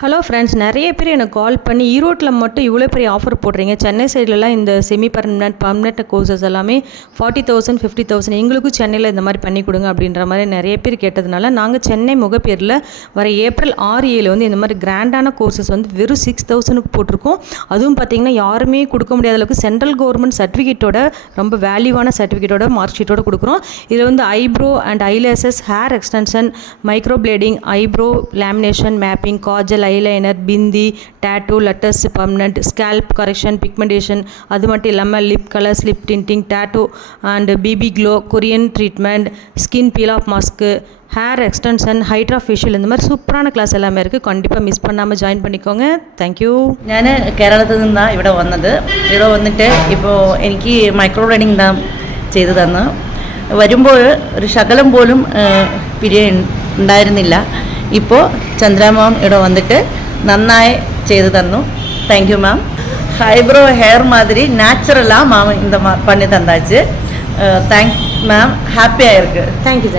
Hello friends, நிறைய பேர் எனக்கு கால் பண்ணி ஈரோட்டில் மட்டும் இவ்வளோ பெரிய ஆஃபர் போடுறீங்க, சென்னை சைட்லலாம் இந்த செமி பர்மனெண்ட் கோர்சஸ் எல்லாமே 40,000 50,000 எங்களுக்கும் சென்னையில் இந்த மாதிரி பண்ணி கொடுங்க அப்படின்ற மாதிரி நிறைய பேர் கேட்டதுனால நாங்கள் சென்னை முகப்பேரில் வர ஏப்ரல் 6-7 வந்து இந்த மாதிரி கிராண்டான கோர்சஸ் வந்து வெறும் 6,000க்கு போட்டிருக்கோம். அதுவும் பார்த்திங்கன்னா யாருமே கொடுக்க முடியாத அளவுக்கு சென்ட்ரல் கவர்மெண்ட் சர்டிஃபிகேட்டோட ரொம்ப வேல்யூவான சர்டிஃபிகேட்டோட மார்க் ஷீட்டோட கொடுக்குறோம். இதில் வந்து eyebrow and eyelashes, hair extension, micro blading, eyebrow lamination, mapping, kajal, eyeliner, bindi, tattoo, letters permanent, scalp correction, pigmentation, அது மட்டும் இல்லாமல் lip colour, slip tinting, tattoo and BB glow, Korean treatment, skin peel off mask, hair extension, hydra facial, இந்த மாதிரி சூப்பரான class எல்லாமே இருக்குது. கண்டிப்பாக miss பண்ணாமல் ஜாயின் பண்ணிக்கோங்க. Thank you. ഞാൻ കേരളത്തിൽ നിന്നാണ് ഇവിടെ വന്നത്. ഇവിടെ വന്നിട്ട് ഇപ്പോൾ എനിക്ക് മൈക്രോ ബ്ലേഡിംഗ് தான் ചെയ്തു തന്നു. വരുമ്പോൾ ഒരു ശകലം പോലും പിരിയഡ് ഉണ്ടായിരുന്നില്ല. ഇപ്പോൾ ചന്ദ്ര മാം ഇവിടെ വന്നിട്ട് നന്നായി ചെയ്തു തന്നു. Thank you ma'am. Eyebrow hair மாதிரி நேச்சுரலாக மாம் இந்த பண்ணி தந்தாச்சு. Thanks ma'am. ஹாப்பியாக இருக்குது. தேங்க்யூ.